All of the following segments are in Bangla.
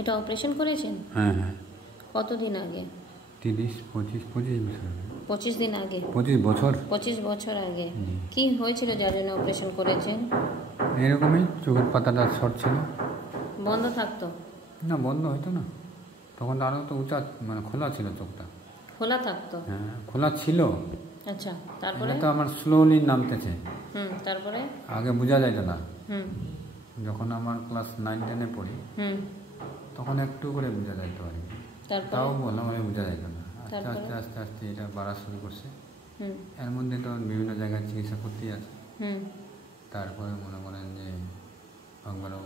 এটা অপারেশন করেছেন? হ্যাঁ হ্যাঁ। কতদিন আগে? 25 বছর। 25 দিন আগে? 25 বছর। 25 বছর আগে। কি হয়েছিল যার জন্য অপারেশন করেছেন? এরকমই চোখের পাতাটা শর্ট ছিল। বন্ধ থাকতো? না, বন্ধ হতো না, তখন আরও তো উঁচা, মানে খোলা ছিল চোখটা। খোলা থাকতো? হ্যাঁ, খোলা ছিল। আচ্ছা, তারপরে? এটা তো আমার স্লোলি নামতেছে। তারপরে? আগে বোঝা যাইতো না। যখন আমার ক্লাস 9-10-এ পড়ি তখন একটু করে বোঝা যাইতো আর কি। তাও বললাম আমি বোঝা যাইতো না। আস্তে আস্তে আস্তে আস্তে এটা বাড়া শুরু করছে। এর মধ্যে তো বিভিন্ন জায়গায় চিকিৎসা করতেই আছে। তারপরে মনে করেন যে একবারও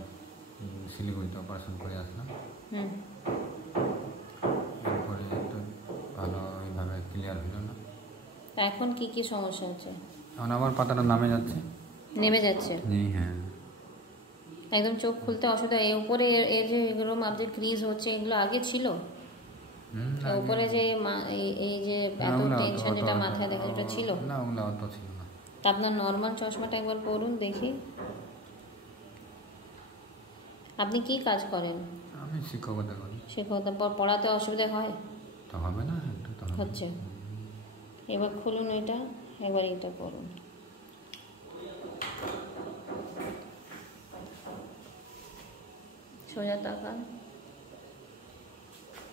শিলিগুড়িতে অপারেশন করে আসলাম। এরপরে একটু ভালো ওইভাবে ক্লিয়ার হইল না। এখন কি কি সমস্যা হচ্ছে? এখন আবার পাতাটা নেমে যাচ্ছে? হ্যাঁ, একদম চোখ খুলতে অসুবিধা। এর উপরে এই যে এগুলো যে ক্রিজ হচ্ছে, এগুলো আগে ছিল? উপরে যে এই যে এত টেনশন এটা মাথায় দেখা, এটা ছিল না? ওগুলো অত ছিল না। আপনার নর্মাল চশমাটা একবার পরুন দেখি। আপনি কি কাজ করেন? আমি শিক্ষকতা করি। শিক্ষকতা পড়াতে অসুবিধা হয়? তো হবে না, একটু তো হচ্ছে। এবার খুলুন এটা, এবার এটা করুন। সোজা তাকান,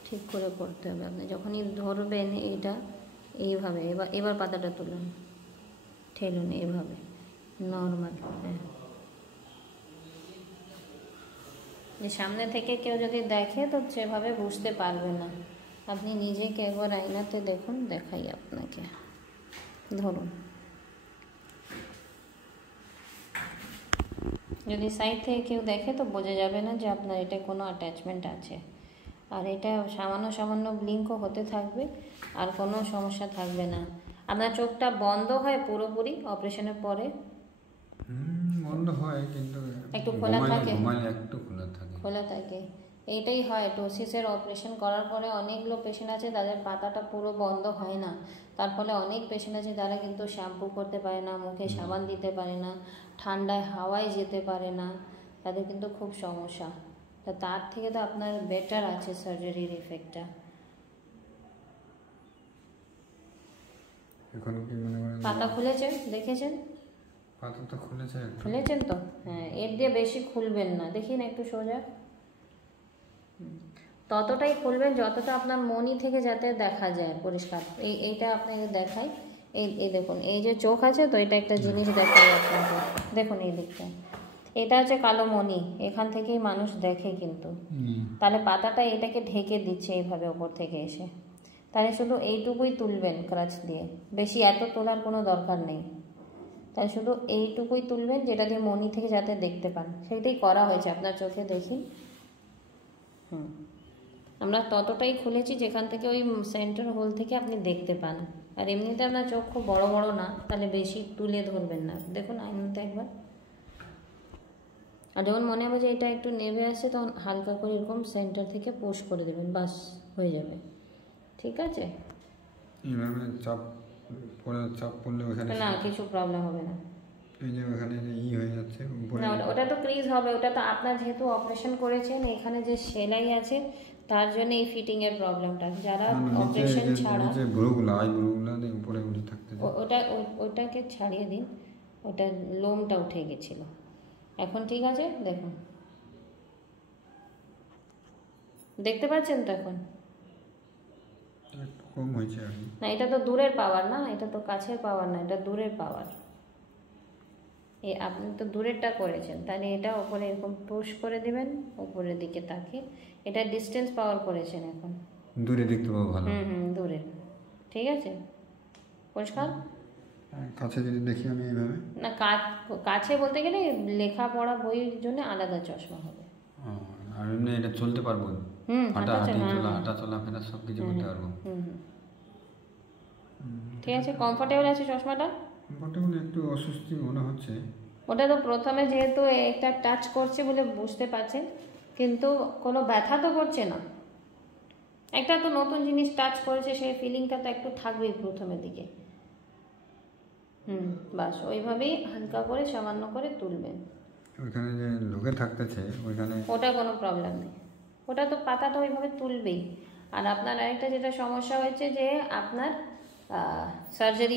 ঠিক করে করতে হবে। আপনি যখনই ধরবেন এইটা এইভাবে, এবার পাতাটা তুলুন, ঠেলুন এইভাবে নর্মাল। হ্যাঁ, যে সামনে থেকে কেউ যদি দেখে তো সেভাবে বুঝতে পারবে না। আপনি নিজেকে একবার আয়নাতে দেখুন, দেখাই আপনাকে। ধরুন, যদি সাইড থেকে কেউ দেখে তো বোঝা যাবে না যে আপনার এটা কোনো অ্যাটাচমেন্ট আছে। আর এটা সামান্য ব্লিঙ্কও হতে থাকবে, আর কোনো সমস্যা থাকবে না। আপনার চোখটা বন্ধ হয় পুরোপুরি অপারেশনের পরে? বন্ধ হয়, কিন্তু একটু খোলা থাকে? একটু খোলা থাকে। এইটাই হয় টোসিসের অপারেশন করার পরে। অনেকগুলো পেশেন্ট আছে তাদের পাতাটা পুরো বন্ধ হয় না। তার ফলে অনেক পেশেন্ট আছে তারা কিন্তু শ্যাম্পু করতে পারে না, মুখে সাবান দিতে পারে না, ঠান্ডায় হাওয়ায় যেতে পারে না, তাদের কিন্তু খুব সমস্যা। তার থেকে তো আপনার বেটার আছে সার্জারির ইফেক্টটা। পাতা খুলেছেন, দেখেছেন? পাতা তো খুলেছেন তো? হ্যাঁ, এর দিয়ে বেশি খুলবেন না, দেখি না একটু সোজা। ততটাই খুলবেন যতটা আপনার মনি থেকে যাতে দেখা যায় পরিষ্কার। এইটা আপনাকে দেখাই। এই দেখুন, এই যে চোখ আছে তো, এটা একটা জিনিস দেখাই আপনাকে। দেখুন এই দিকটা, এটা হচ্ছে কালো মনি, এখান থেকেই মানুষ দেখে কিন্তু। তাহলে পাতাটা এটাকে ঢেকে দিচ্ছে এইভাবে ওপর থেকে এসে। তাহলে শুধু এইটুকুই তুলবেন ক্রাচ দিয়ে, বেশি এত তোলার কোনো দরকার নেই। তাই শুধু এইটুকুই তুলবেন যেটা দিয়ে মনি থেকে যাতে দেখতে পান, সেটাই করা হয়েছে আপনার চোখে। দেখি, আমরা ততটাই খুলেছি যেখান থেকে ওই সেন্টার হোল থেকে আপনি দেখতে পান। আর এমনিতে আপনার চোখ খুব বড় বড় না, তাহলে বেশি তুলে ধরবেন না। দেখুন আইনাতে একবার। আর যখন মনে হবে যে এটা একটু নেমে আসছে, তখন হালকা করে এরকম সেন্টার থেকে পুশ করে দেবেন, বাস হয়ে যাবে। ঠিক আছে? চাপ পড়লে ওখানে না, কিছু প্রবলেম হবে না। এই যে ওখানে যে হয়ে যাচ্ছে না, ওটা তো ক্রিজ হবে। ওটা তো আপনার যেহেতু অপারেশন করেছেন, এখানে যে সেলাই আছে তার জন্য এই ফিটিং এর প্রবলেমটা। যারা অপারেশন ছাড়া উপরে উঠে থাকতে, ওটাকে ছাড়িয়ে দিন, ওটা লোমটা উঠে গেছিল। এখন ঠিক আছে? দেখুন, দেখতে পাচ্ছেন তো এখন? কম হয়েছে না, এটা তো দূরের পাওয়ার না, এটা তো কাছের পাওয়ার না, এটা দূরের পাওয়ার। আপনি তো দূরেরটা করেছেন, তাহলে এটা ওপরে এরকম পুশ করে দিবেন উপরের দিকে তাকে। এটা ডিস্টেন্স পাওয়ার করেছেন, এখন দূরে দেখতে পাবো ভালো। দূরে। ঠিক আছে? পরিষ্কার? কাছে যদি দেখি আমি এইভাবে না, কাছে বলতে গেলে লেখাপড়া বইয়ের জন্য আলাদা চশমা হবে। আর এমনি এটা চলতে পারবো, হাঁটা চলা ফেরা সব কিছু করতে পারবো। ঠিক আছে, কমফোর্টেবল আছে চশমাটা? কমফোর্টেবল, একটু অস্বস্তি মনে হচ্ছে। ওটা তো প্রথমে যেহেতু একটা টাচ করছে বলে বুঝতে পারছেন, কিন্তু কোনো ব্যথা তো করছে না। একটা তো নতুন জিনিস টাচ করেছে, সেই ফিলিংটা তো একটু থাকবেই প্রথমের দিকে। বাস ওইভাবেই হালকা করে সামান্য করে তুলবেন। ওইখানে যে লোকে থাকতেছে ওইখানে, ওটা কোনো প্রবলেম নেই। ওটা তো পাতাটা ওইভাবে তুলবেই। আর আপনার আরেকটা যেটা সমস্যা হয়েছে যে আপনার সার্জারি